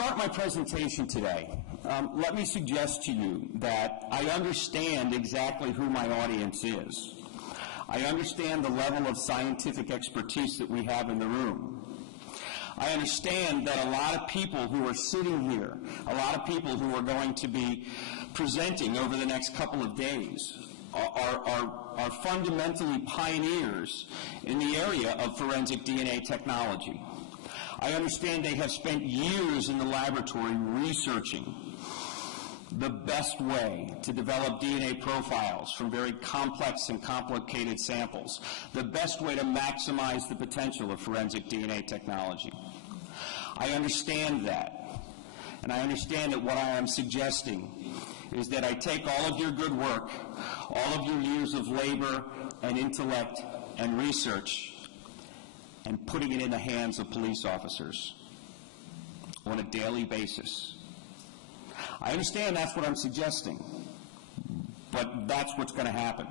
start my presentation today, let me suggest to you that I understand exactly who my audience is. I understand the level of scientific expertise that we have in the room. I understand that a lot of people who are sitting here, a lot of people who are going to be presenting over the next couple of days are fundamentally pioneers in the area of forensic DNA technology. I understand they have spent years in the laboratory researching the best way to develop DNA profiles from very complex and complicated samples, the best way to maximize the potential of forensic DNA technology. I understand that, and I understand that what I am suggesting is that I take all of your good work, all of your years of labor and intellect and research, and putting it in the hands of police officers on a daily basis. I understand that's what I'm suggesting, but that's what's going to happen.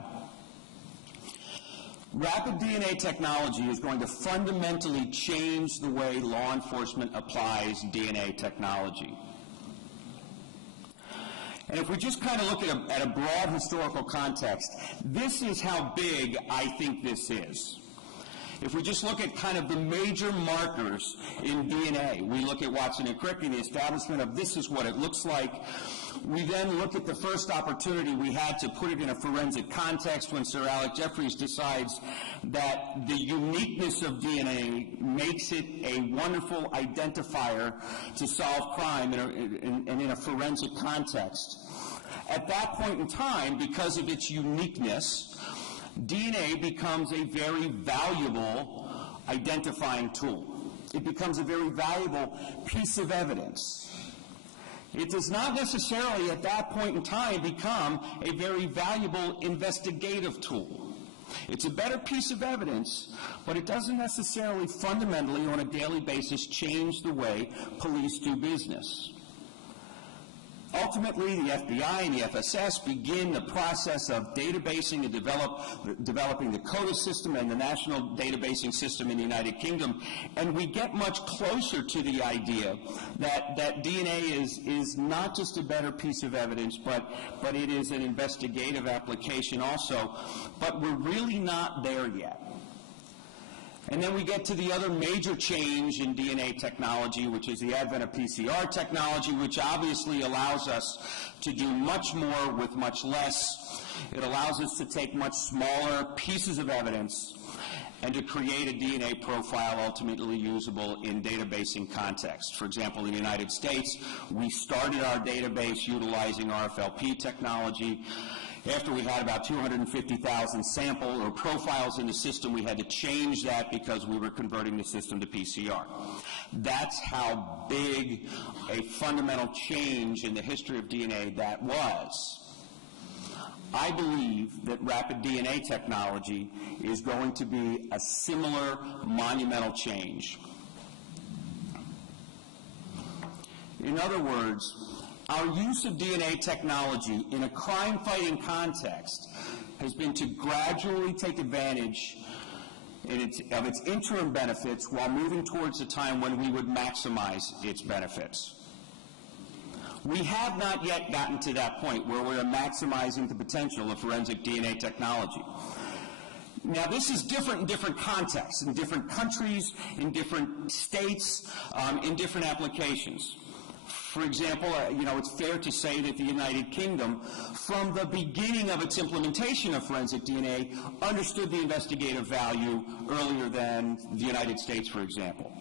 Rapid DNA technology is going to fundamentally change the way law enforcement applies DNA technology. And if we just kind of look at a broad historical context, this is how big I think this is. If we just look at kind of the major markers in DNA, we look at Watson and Crick and the establishment of this is what it looks like. We then look at the first opportunity we had to put it in a forensic context when Sir Alec Jeffreys decides that the uniqueness of DNA makes it a wonderful identifier to solve crime and in a forensic context. At that point in time, because of its uniqueness, DNA becomes a very valuable identifying tool. It becomes a very valuable piece of evidence. It does not necessarily at that point in time become a very valuable investigative tool. It's a better piece of evidence, but it doesn't necessarily fundamentally on a daily basis change the way police do business. Ultimately, the FBI and the FSS begin the process of databasing and developing the CODIS system and the national databasing system in the United Kingdom, and we get much closer to the idea that DNA is not just a better piece of evidence, but it is an investigative application also, but we're really not there yet. And then we get to the other major change in DNA technology, which is the advent of PCR technology, which obviously allows us to do much more with much less. It allows us to take much smaller pieces of evidence and to create a DNA profile ultimately usable in databasing context. For example, in the United States, we started our database utilizing RFLP technology. After we had about 250,000 sample or profiles in the system, we had to change that because we were converting the system to PCR. That's how big a fundamental change in the history of DNA that was. I believe that rapid DNA technology is going to be a similar monumental change. In other words, our use of DNA technology in a crime-fighting context has been to gradually take advantage of its interim benefits while moving towards a time when we would maximize its benefits. We have not yet gotten to that point where we are maximizing the potential of forensic DNA technology. Now, this is different in different contexts, in different countries, in different states, in different applications. For example, it's fair to say that the United Kingdom, from the beginning of its implementation of forensic DNA, understood the investigative value earlier than the United States, for example.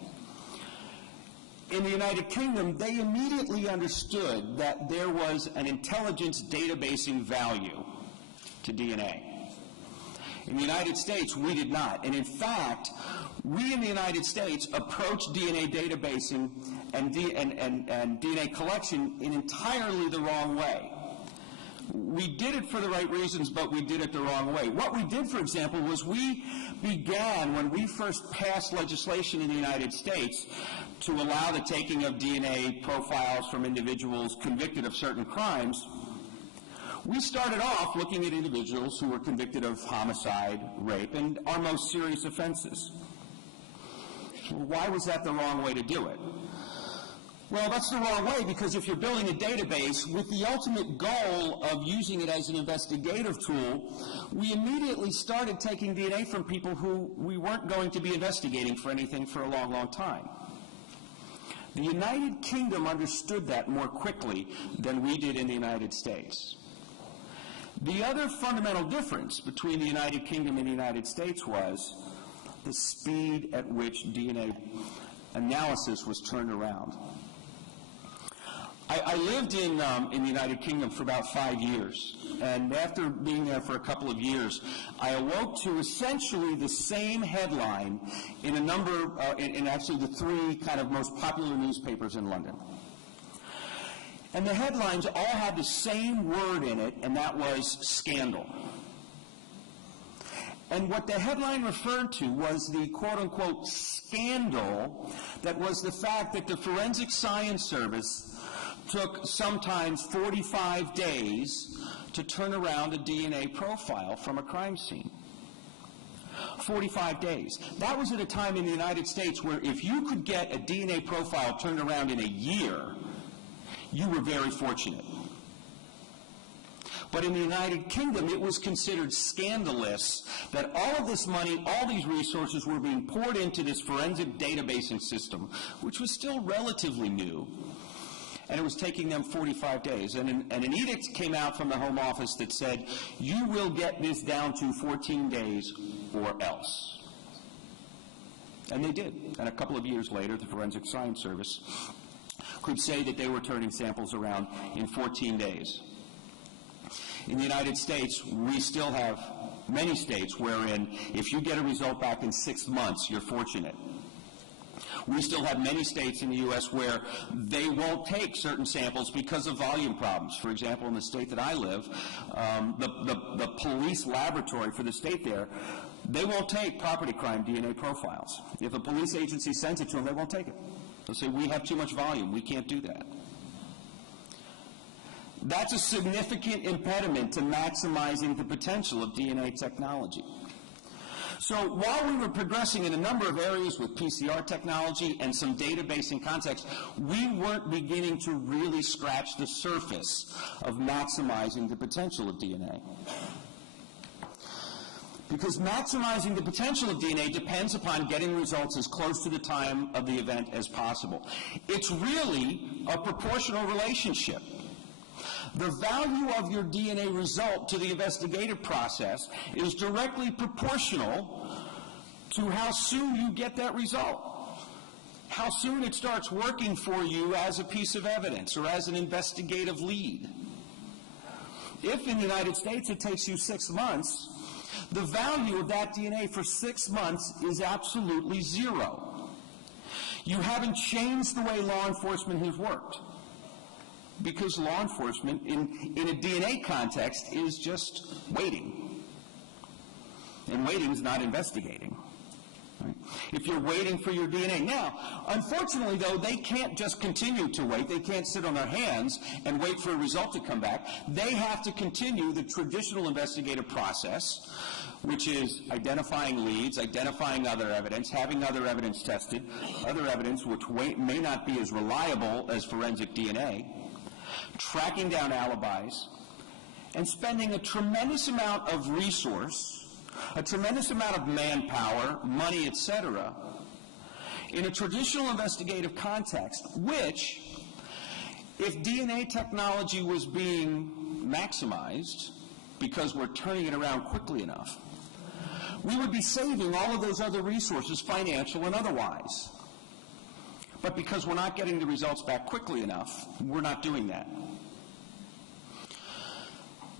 In the United Kingdom, they immediately understood that there was an intelligence databasing value to DNA. In the United States, we did not. And in fact, we in the United States approached DNA databasing and DNA collection in entirely the wrong way. We did it for the right reasons, but we did it the wrong way. What we did, for example, was we began, when we first passed legislation in the United States to allow the taking of DNA profiles from individuals convicted of certain crimes, we started off looking at individuals who were convicted of homicide, rape, and our most serious offenses. Why was that the wrong way to do it? Well, that's the wrong way, because if you're building a database with the ultimate goal of using it as an investigative tool, we immediately started taking DNA from people who we weren't going to be investigating for anything for a long, long time. The United Kingdom understood that more quickly than we did in the United States. The other fundamental difference between the United Kingdom and the United States was the speed at which DNA analysis was turned around. I lived in the United Kingdom for about 5 years, and after being there for a couple of years, I awoke to essentially the same headline in a number, in actually the three kind of most popular newspapers in London. And the headlines all had the same word in it, and that was scandal. And what the headline referred to was the quote-unquote scandal that was the fact that the Forensic Science Service took sometimes 45 days to turn around a DNA profile from a crime scene. 45 days. That was at a time in the United States where if you could get a DNA profile turned around in a year, you were very fortunate. But in the United Kingdom, it was considered scandalous that all of this money, all these resources were being poured into this forensic databasing system, which was still relatively new, and it was taking them 45 days. And an edict came out from the Home Office that said, you will get this down to 14 days or else. And they did. And a couple of years later, the Forensic Science Service could say that they were turning samples around in 14 days. In the United States, we still have many states wherein if you get a result back in 6 months, you're fortunate. We still have many states in the U.S. where they won't take certain samples because of volume problems. For example, in the state that I live, the police laboratory for the state there, they won't take property crime DNA profiles. If a police agency sends it to them, they won't take it. They'll say, we have too much volume, we can't do that. That's a significant impediment to maximizing the potential of DNA technology. So while we were progressing in a number of areas with PCR technology and some databasing context, we weren't beginning to really scratch the surface of maximizing the potential of DNA. Because maximizing the potential of DNA depends upon getting results as close to the time of the event as possible. It's really a proportional relationship. The value of your DNA result to the investigative process is directly proportional to how soon you get that result, how soon it starts working for you as a piece of evidence or as an investigative lead. If in the United States it takes you 6 months, the value of that DNA for 6 months is absolutely zero. You haven't changed the way law enforcement has worked, because law enforcement in a DNA context is just waiting. And waiting is not investigating. Right? If you're waiting for your DNA. Now, unfortunately, though, they can't just continue to wait. They can't sit on their hands and wait for a result to come back. They have to continue the traditional investigative process, which is identifying leads, identifying other evidence, having other evidence tested, other evidence which may not be as reliable as forensic DNA, tracking down alibis, and spending a tremendous amount of resource, a tremendous amount of manpower, money, etc., in a traditional investigative context, which, if DNA technology was being maximized because we're turning it around quickly enough, we would be saving all of those other resources, financial and otherwise. But because we're not getting the results back quickly enough, we're not doing that.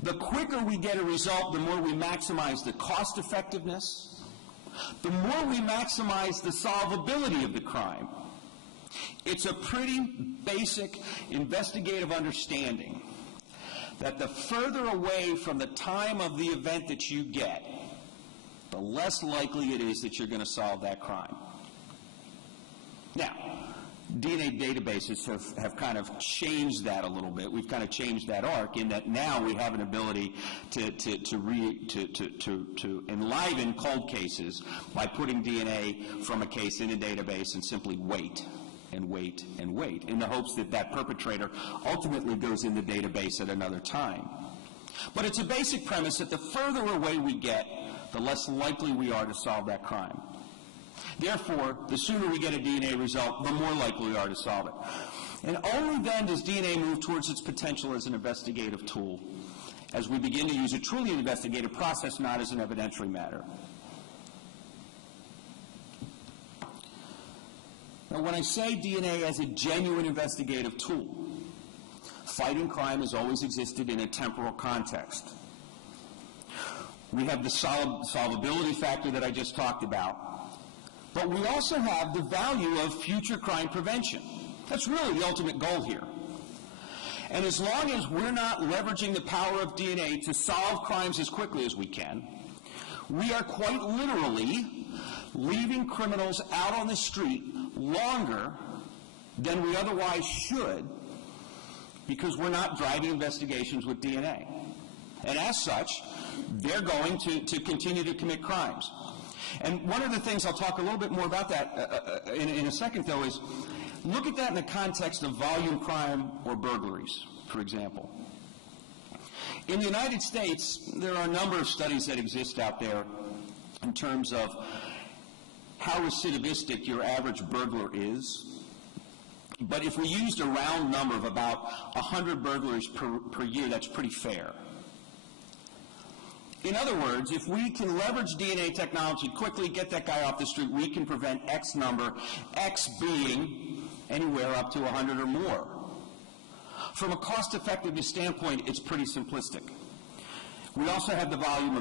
The quicker we get a result, the more we maximize the cost effectiveness, the more we maximize the solvability of the crime. It's a pretty basic investigative understanding that the further away from the time of the event that you get, the less likely it is that you're going to solve that crime. Now, DNA databases have kind of changed that a little bit. We've kind of changed that arc in that now we have an ability to enliven cold cases by putting DNA from a case in a database and simply wait. and wait and wait in the hopes that that perpetrator ultimately goes in the database at another time. But it's a basic premise that the further away we get, the less likely we are to solve that crime. Therefore, the sooner we get a DNA result, the more likely we are to solve it. And only then does DNA move towards its potential as an investigative tool, as we begin to use a truly investigative process, not as an evidentiary matter. Now, when I say DNA as a genuine investigative tool, fighting crime has always existed in a temporal context. We have the solvability factor that I just talked about, but we also have the value of future crime prevention. That's really the ultimate goal here. And as long as we're not leveraging the power of DNA to solve crimes as quickly as we can, we are quite literally leaving criminals out on the street longer than we otherwise should because we're not driving investigations with DNA. And as such, they're going to continue to commit crimes. And one of the things, I'll talk a little bit more about that in a second, though, is look at that in the context of volume crime or burglaries, for example. In the United States, there are a number of studies that exist out there in terms of how recidivistic your average burglar is. But if we used a round number of about 100 burglaries per year, that's pretty fair. In other words, if we can leverage DNA technology, quickly get that guy off the street, we can prevent X number, X being anywhere up to 100 or more. From a cost-effectiveness standpoint, it's pretty simplistic. We also have the value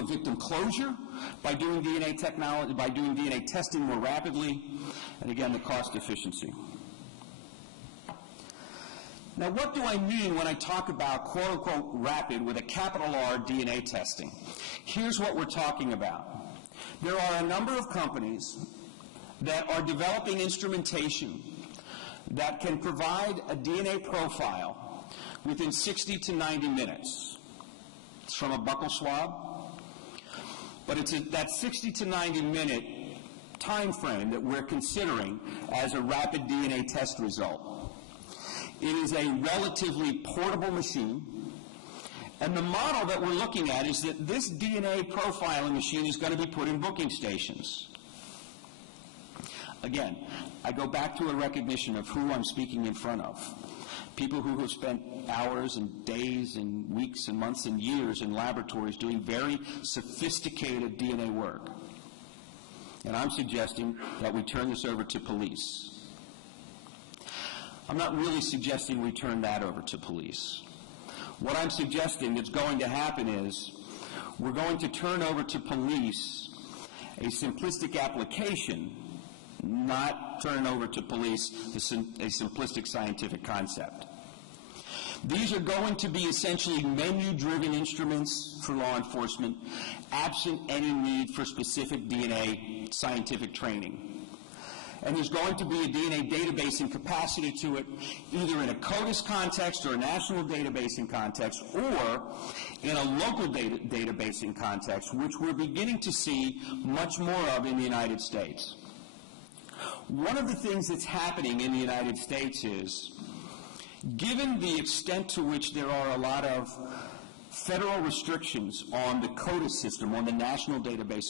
of victim closure by doing DNA technology, by doing DNA testing more rapidly, and again, the cost efficiency. Now, what do I mean when I talk about quote-unquote rapid with a capital R DNA testing? Here's what we're talking about. There are a number of companies that are developing instrumentation that can provide a DNA profile within 60 to 90 minutes. It's from a buccal swab, but it's that 60 to 90 minute time frame that we're considering as a rapid DNA test result. It is a relatively portable machine, and the model that we're looking at is that this DNA profiling machine is going to be put in booking stations. Again, I go back to a recognition of who I'm speaking in front of. People who have spent hours and days and weeks and months and years in laboratories doing very sophisticated DNA work. And I'm suggesting that we turn this over to police. I'm not really suggesting we turn that over to police. What I'm suggesting that's going to happen is we're going to turn over to police a simplistic application, not turn over to police a simplistic scientific concept. These are going to be essentially menu-driven instruments for law enforcement, absent any need for specific DNA scientific training. And there's going to be a DNA databasing capacity to it, either in a CODIS context or a national databasing context, or in a local databasing context, which we're beginning to see much more of in the United States. One of the things that's happening in the United States is, given the extent to which there are a lot of federal restrictions on the CODIS system, on the national database